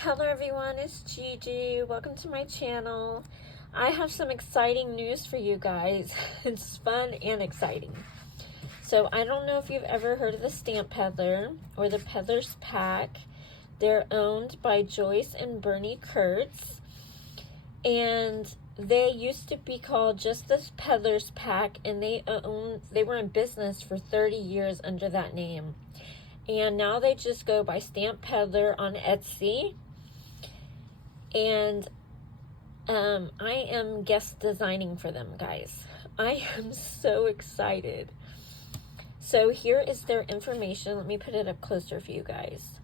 Hello everyone, it's Gigi. Welcome to my channel. I have some exciting news for you guys. It's fun and exciting. So I don't know if you've ever heard of the Stamppeddler or the Peddler's Pack. They're owned by Joyce and Bernie Kurtz. And they used to be called just the Peddler's Pack, and they were in business for 30 years under that name. And now they just go by Stamppeddler on Etsy. And I am guest designing for them, guys. I am so excited. So here is their information. Let me put it up closer for you guys.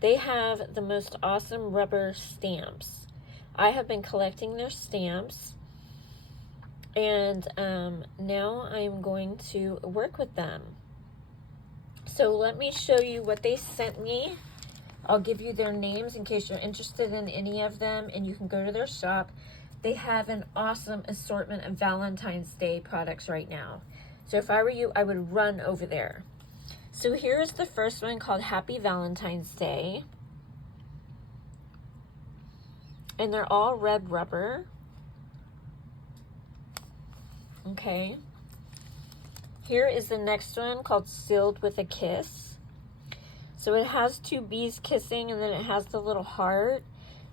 They have the most awesome rubber stamps. I have been collecting their stamps. And now I'm going to work with them. So let me show you what they sent me. I'll give you their names in case you're interested in any of them, and you can go to their shop. They have an awesome assortment of Valentine's Day products right now. So if I were you, I would run over there. So here's the first one called Happy Valentine's Day. And they're all red rubber. Okay. Here is the next one called Sealed with a Kiss. So it has two bees kissing, and then it has the little heart,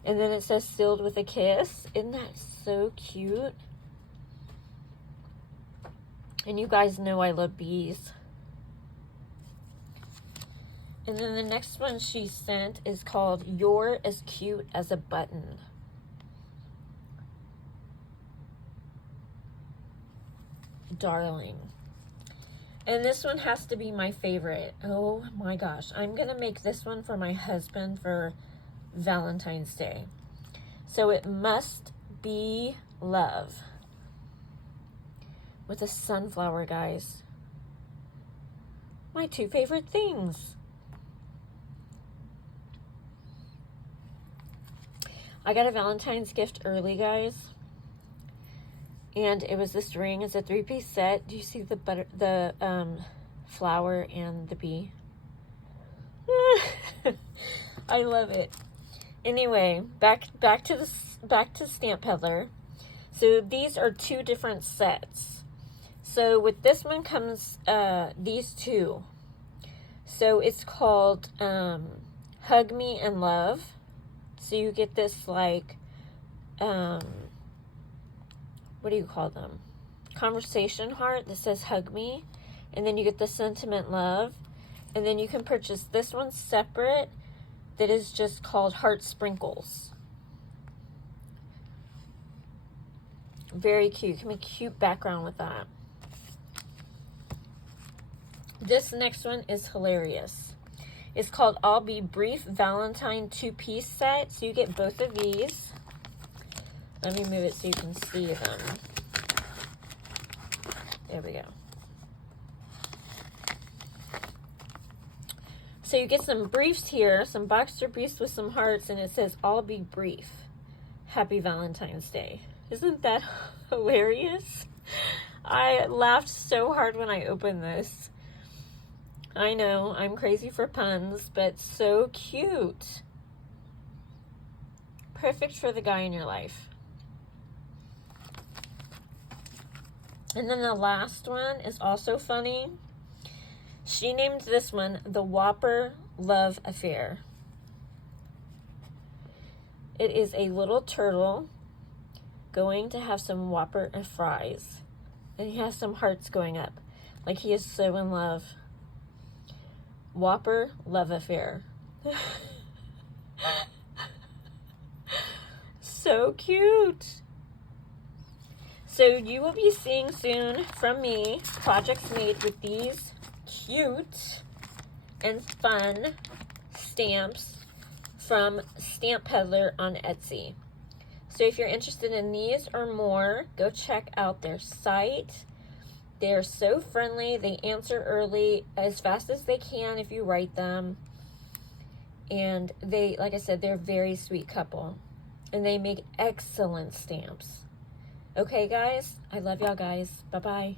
and then it says Sealed with a Kiss. Isn't that so cute? And you guys know I love bees. And then the next one she sent is called You're as Cute as a Button. Darling. And this one has to be my favorite. Oh my gosh. I'm going to make this one for my husband for Valentine's Day. So it must be love. With a sunflower, guys. My two favorite things. I got a Valentine's gift early, guys. And it was this ring. It's a 3-piece set. Do you see the flower and the bee? I love it. Anyway, back to Stamppeddler. So these are two different sets. So with this one comes these two. So it's called Hug Me and Love. So you get this like what do you call them? Conversation heart that says hug me. And then you get the sentiment love. And then you can purchase this one separate that is just called heart sprinkles. Very cute. Can make a cute background with that. This next one is hilarious. It's called I'll Be Brief Valentine 2-piece set. So you get both of these. Let me move it so you can see them. There we go. So you get some briefs here, some boxer briefs with some hearts, and it says, I'll be brief. Happy Valentine's Day. Isn't that hilarious? I laughed so hard when I opened this. I know, I'm crazy for puns, but so cute. Perfect for the guy in your life. And then the last one is also funny. She named this one the Whopper Love Affair. It is a little turtle going to have some Whopper and fries. And he has some hearts going up. Like he is so in love. Whopper Love Affair. So cute. So you will be seeing soon from me projects made with these cute and fun stamps from Stamppeddler on Etsy. So if you're interested in these or more, go check out their site. They're so friendly. They answer early as fast as they can if you write them. And they, like I said, they're a very sweet couple. And they make excellent stamps. Okay, guys, I love y'all guys. Bye-bye.